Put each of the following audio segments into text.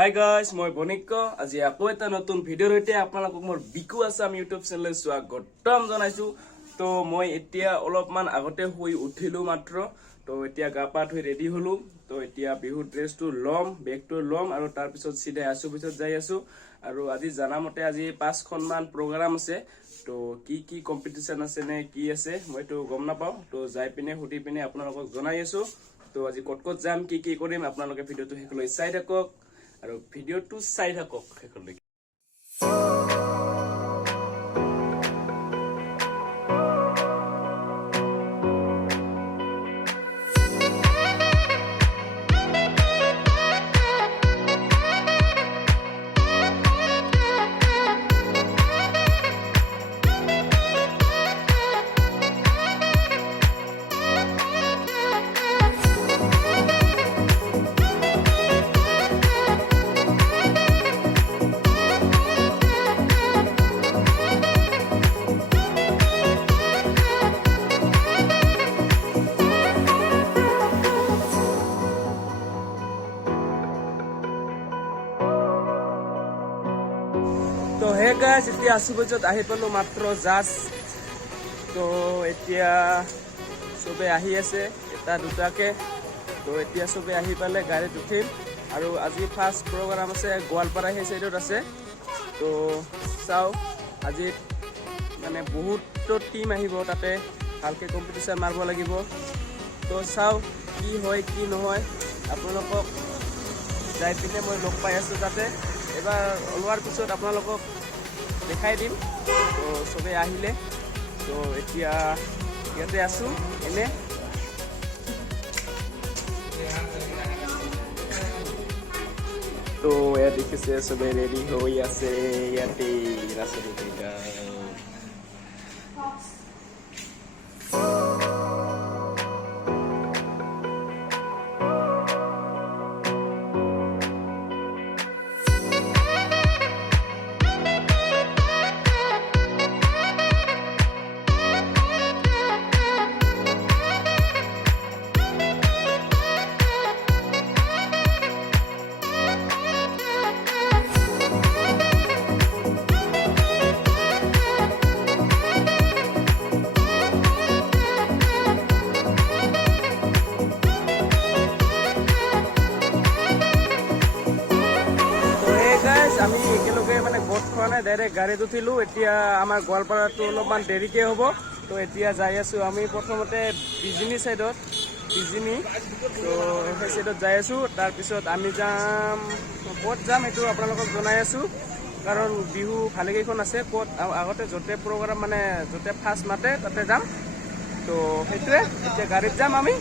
Hi guys, মই বনিক্য। আজি আকৌ এটা নতুন ভিডিঅ'ৰ সৈতে আপোনালোকক মোৰ বিকু আছাম ইউটিউব চেনেললৈ স্বাগতম জনাইছো। তো মই এতিয়া অলপমান আগতে শুই উঠিলো মাত্ৰ। তো এতিয়া গা পা ধুই ৰেডি হলো। তো এতিয়া বিহুৰ ড্ৰেছটো ল'ম, বেগটো ল'ম আৰু তাৰপিছত চিধাই পিছত যাই আছো। আৰু আজি জানামতে আজি 5খনমান প্ৰগ্ৰাম আছে। তো কি কম্পিটিশ্যন আছে নে কি আছে মইতো গম নাপাওঁ। তো যাই পিনে সুধি পিনে আপোনালোকক জনাই আছো। তো আজি ক'ত যাম, কি কৰিম আপোনালোকে ভিডিঅ'টো শেষলৈ চাই থাকক আৰু ভিডিঅ'টো চাই থাকক শেষলৈকে। তো হে গাইজ, এতিয়া 80 বজাত আহি পালো মাত্ৰ জাষ্ট। তো এতিয়া চবে আহি আছে এটা দুটাকে। তো এতিয়া চবে আহি পালে গাড়ীত উঠিম। আৰু আজি ফাৰ্ষ্ট প্ৰগ্ৰাম আছে গোৱালপাৰা, সেই চাইডত আছে। তো চাওঁ, আজি মানে বহুতো টিম আহিব, তাতে ভালকৈ কম্পিটিশ্যন মাৰিব লাগিব। তো চাওঁ কি হয় কি নহয়, আপোনালোকক যাই পিনে মই লগ পাই আছোঁ তাতে। এবাৰ ওলোৱাৰ পিছত আপোনালোকক দেখাই দিম। তো চবেই আহিলে। তো এতিয়া ইয়াতে আছোঁ এনে। তো ইয়াত দেখিছে চবে ৰেডি হৈ আছে ইয়াতে ৰাস্তাটো। আমি একেলগে মানে গোট খোৱা নাই, ডাইৰেক্ট গাড়ীত উঠিলোঁ। এতিয়া আমাৰ গোৱালপাৰাটো অলপমান দেৰিকৈ হ'ব। তো এতিয়া যাই আছোঁ আমি প্ৰথমতে বিজিনী চাইডত, বিজিনী। তো সেই চাইডত যাই আছোঁ। তাৰপিছত আমি যাম, ক'ত যাম সেইটো আপোনালোকক জনাই আছোঁ। কাৰণ বিহু ভালেকেইখন আছে। ক'ত আগতে য'তে প্ৰগ্ৰাম মানে য'তে ফাৰ্ষ্ট মাতে তাতে যাম। তো সেইটোৱে, এতিয়া গাড়ীত যাম আমি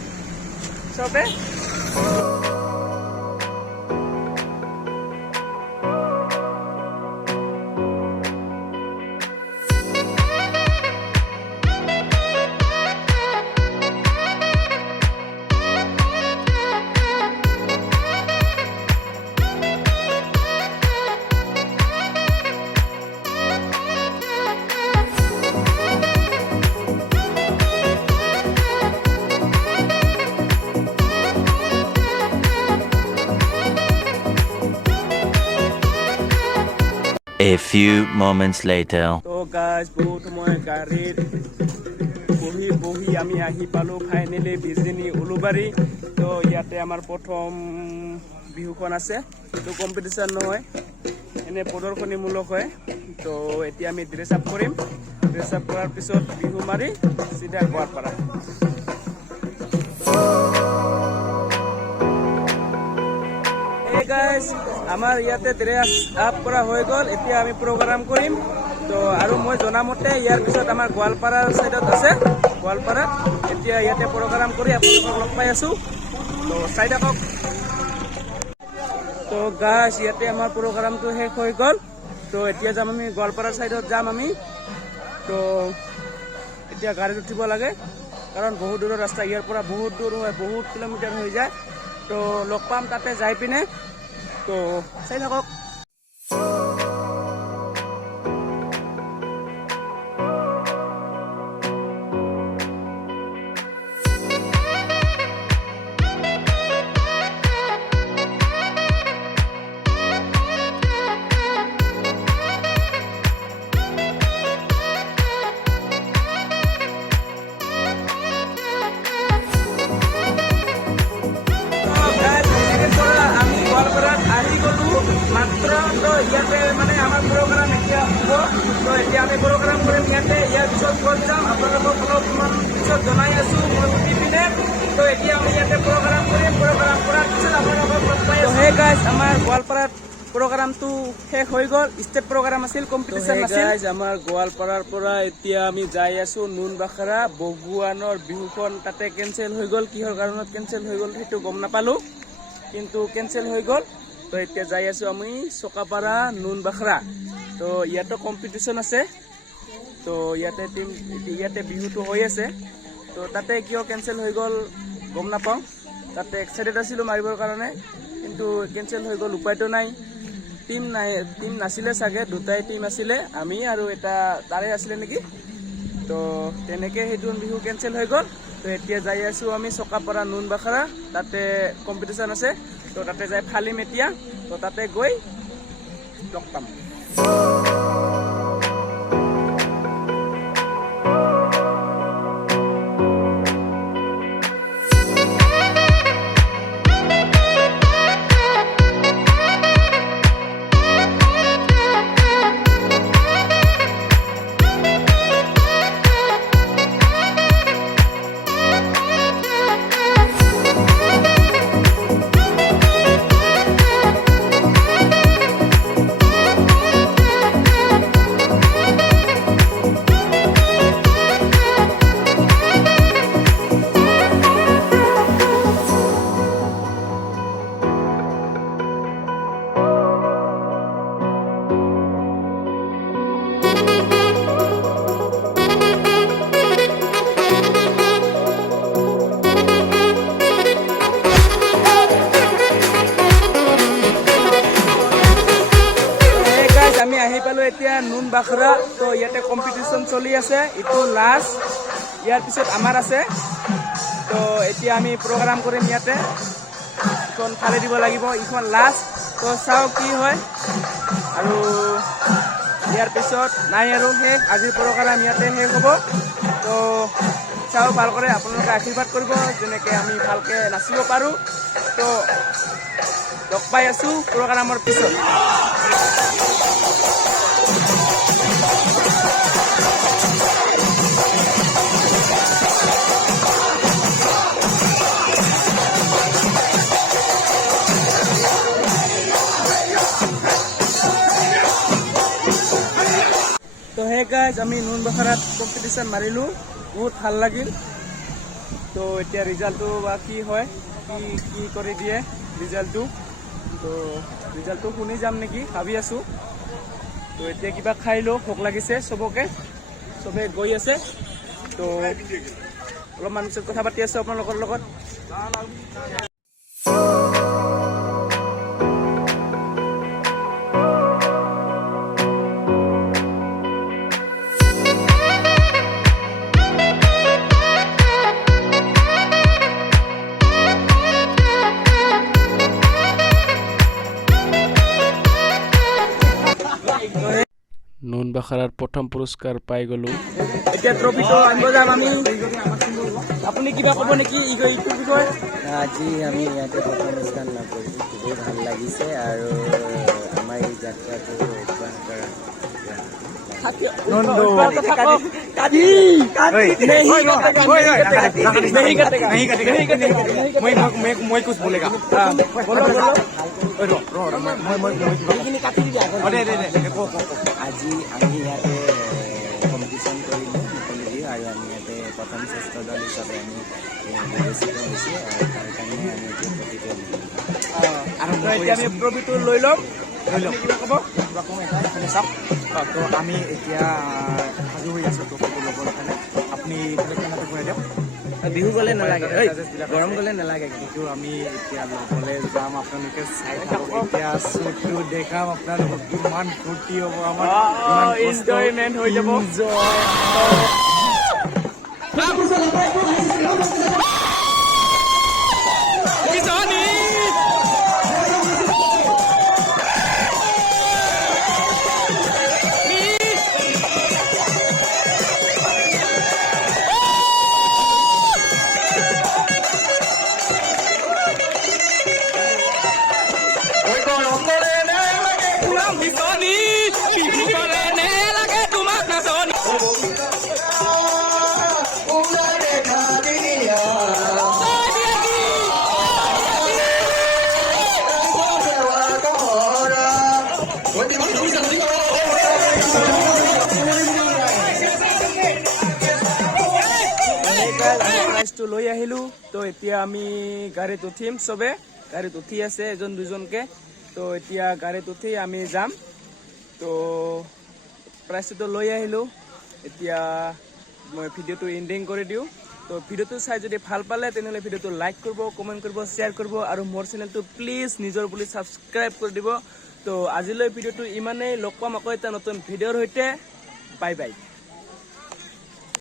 চবে। A few moments later. তো গাইজ, বহুত সময় গাড়ীত বহি আমি আহি পালোঁ ফাইনেলি বিজিনী উলুবাৰী। তো ইয়াতে আমাৰ প্ৰথম বিহুখন আছে। এইটো কম্পিটিশ্যন নহয়, এনে প্ৰদৰ্শনীমূলক হয়। তো এতিয়া আমি ড্ৰেছ আপ কৰিম। ড্ৰেছ আপ কৰাৰ পিছত বিহু মাৰি চিধা গোৱালপাৰা। গাইজ, আমাৰ ইয়াতে ড্ৰেছ আপ কৰা হৈ গ'ল। এতিয়া আমি প্ৰগ্ৰাম কৰিম। তো আৰু মই জনামতে ইয়াৰ পিছত আমাৰ গোৱালপাৰাৰ চাইডত আছে, গোৱালপাৰাত। এতিয়া ইয়াতে প্ৰগ্ৰাম কৰি আপোনালোকক লগ পাই আছোঁ। তো চাই থাকক। তো গাইজ, ইয়াতে আমাৰ প্ৰগ্ৰামটো শেষ হৈ গ'ল। তো এতিয়া যাম আমি গোৱালপাৰাৰ চাইডত যাম আমি। তো এতিয়া গাড়ীত উঠিব লাগে, কাৰণ বহুত দূৰৰ ৰাস্তা। ইয়াৰ পৰা বহুত দূৰ হয়, বহুত কিলোমিটাৰ হৈ যায়। তো লগ পাম তাতে যাই পিনে। তো চাই থাকক। আহি গ'লো মাত্ৰ। তো ইয়াতে মানে আমাৰ প্ৰগ্ৰাম এতিয়া হ'ব। তো এতিয়া আমি প্ৰগ্ৰাম কৰিম ইয়াতে। ইয়াৰ পিছত ক'ত যাম আপোনালোকক অলপমান পিছত জনাই আছোঁ মই উঠি পিনে। তো এতিয়া আমি ইয়াতে প্ৰগ্ৰাম কৰিম। প্ৰগ্ৰাম কৰাৰ পিছত আপোনালোকক লগ পাই আছোঁ। হে গাইজ, আমাৰ গোৱালপাৰাত প্ৰগ্ৰামটো শেষ হৈ গ'ল। ষ্টেট প্ৰগ্ৰাম আছিল, কম্পিটিশ্যন আছিল। আমাৰ গোৱালপাৰাৰ পৰা এতিয়া আমি যাই আছোঁ নুনবাখৰা। বগুৱানৰ বিহুখন তাতে কেঞ্চেল হৈ গ'ল। কিহৰ কাৰণত কেঞ্চেল হৈ গ'ল সেইটো গম নাপালোঁ, কিন্তু কেঞ্চেল হৈ গ'ল। তো এতিয়া যাই আছোঁ আমি চকাপাৰা নুনবাখৰা। তো ইয়াতো কম্পিটিশ্যন আছে। তো ইয়াতে বিহুটো হৈ আছে। তো তাতে কিয় কেঞ্চেল হৈ গ'ল গম নাপাওঁ। তাতে এক্সাইটেড আছিলোঁ মাৰিবৰ কাৰণে, কিন্তু কেঞ্চেল হৈ গ'ল। উপায়তো নাই। টিম নাছিলে চাগে, দুটাই টিম আছিলে, আমি আৰু এটা তাৰে আছিলে নেকি। তো তেনেকৈ সেইটো বিহু কেঞ্চেল হৈ গ'ল। তো এতিয়া যাই আছোঁ আমি চকাপাৰা নুনবাখৰা। তাতে কম্পিটিশ্যন আছে। তো তাতে যাই ফালিম এতিয়া। তো তাতে গৈ লগ পাম। আমি আহি পালোঁ এতিয়া নুনবাখৰা। তো ইয়াতে কম্পিটিশ্যন চলি আছে, ইটো লাষ্ট। ইয়াৰ পিছত আমাৰ আছে। তো এতিয়া আমি প্ৰগ্ৰাম কৰিম ইয়াতে। ইখন ফালি দিব লাগিব, ইখন লাষ্ট। তো চাওঁ কি হয়। আৰু ইয়াৰ পিছত নাই আৰু শেষ। আজিৰ প্ৰগ্ৰাম ইয়াতে শেষ হ'ব। তো চাওঁ ভাল কৰে, আপোনালোকে আশীৰ্বাদ কৰিব যেনেকৈ আমি ভালকৈ নাচিব পাৰোঁ। তো লগ পাই আছোঁ প্ৰগ্ৰামৰ পিছত। তো হে গাইজ, আমি নুনবাখৰাত কম্পিটিশ্যন মাৰিলোঁ, বহুত ভাল লাগিল। তো এতিয়া ৰিজাল্টটো বা কি হয়, কি কৰি দিয়ে ৰিজাল্টটো। তো ৰিজাল্টটো শুনি যাম নেকি ভাবি আছোঁ। তো এতিয়া কিবা খাই লওঁ, ভোক লাগিছে চবে গৈ আছে। তো অলপমান পিছত কথা পাতি আছোঁ আপোনালোকৰ লগত। নুনবাখৰাৰ প্ৰথম পুৰস্কাৰ পাই গ'লোঁ। এতিয়া ট্ৰফিটো আনিব যাম আমি। আপুনি কিবা ক'ব নেকি এইটোৰ বিষয়ে? আজি আমি ইয়াতে প্ৰথম স্থান লাভ কৰিছোঁ, খুবেই ভাল লাগিছে। আৰু আমাৰ এই যাত্ৰাটো অব্যাহত मैं कुछ बोलेगा আজি আমি ইয়াতে কম্পিটিশ্যন কৰিলোঁ মুকলি বিহু, আৰু আমি ইয়াতে প্ৰথম শ্ৰেষ্ঠ দল হিচাপে আমি বিবেচিত হৈছোঁ। আৰু তাৰ কাৰণে আমি এতিয়া ট্ৰফিটো এতিয়া আমি ট্ৰফিটো লৈ ল'ম। কিবা ক'ব চাওক। তো আমি এতিয়া সাজু হৈ আছোঁ ট্ৰফিটো ল'বৰ কাৰণে। আপুনি কেনেকৈ ঘূৰাই দিয়ক। বিহু গ'লে নালাগে, গৰম গ'লে নালাগে। কিন্তু আমি এতিয়া ল'বলৈ যাম, আপোনালোকে চাই থাকক। এতিয়া শ্ব'টো দেখাম আপোনালোকক, কিমান ফূৰ্তি হ'ব আমাৰ, এনজয়মেণ্ট হৈ যাব। প্ৰাইজটো লৈ আহিলোঁ তো এতিয়া আমি গাড়ীত উঠিম চবে গাড়ীত উঠি আছে এজন দুজনকৈ তো এতিয়া গাড়ীত উঠি আমি যাম তো প্ৰাইজটো লৈ আহিলোঁ এতিয়া মই ভিডিঅ'টো এণ্ডিং কৰি দিওঁ তো ভিডিঅ'টো চাই যদি ভাল পালে তেনেহ'লে ভিডিঅ'টো লাইক কৰিব কমেণ্ট কৰিব শ্বেয়াৰ কৰিব আৰু মোৰ চেনেলটো প্লিজ নিজৰ বুলি ছাবস্ক্ৰাইব কৰি দিব তো আজিলৈ ভিডিঅ'টো ইমানেই লগ পাম আকৌ এটা নতুন ভিডিঅ'ৰ সৈতে বাই বাই